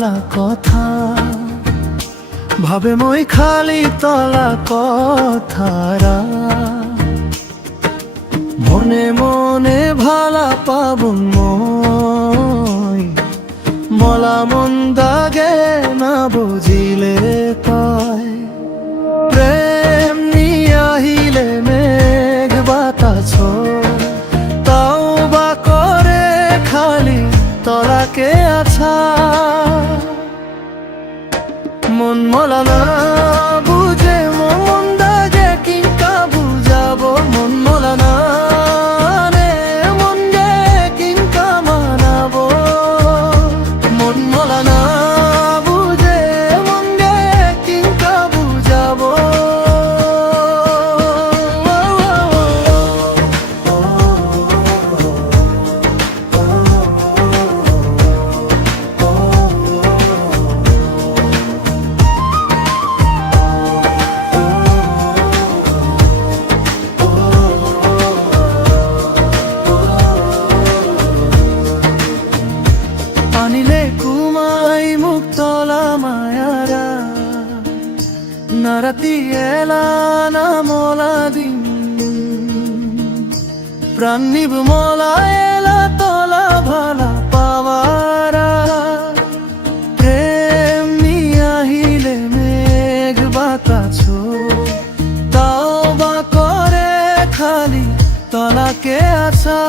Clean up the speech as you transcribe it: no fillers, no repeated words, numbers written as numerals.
ভালা কথা ভাবে মই খালি তলা কথারা মনে মনে ভালা পাবন মই মলা মন দাগে না বুঝিলে কয় প্রেম নিয়ে আহিলে মেঘ বাতাস তাও বা করে খালি তলাকে আছা মন মলা না বুঝে মন দাগে কিংকা বুঝাবো মন মলা না রে মন গে কিংকা মানাবো মন মলা না বুঝে মন গে কিংকা বুঝাবো আনিলে কুমাই মুক্তলা মায়ারা নারাতি এলা না মলা দিন প্রাণ নিব মলা এলা তলা ভালা পাওয়ারা প্রেম নিয়ে আহিলে মেঘ বাতাস তাও বা করে খালি তলাকে আছা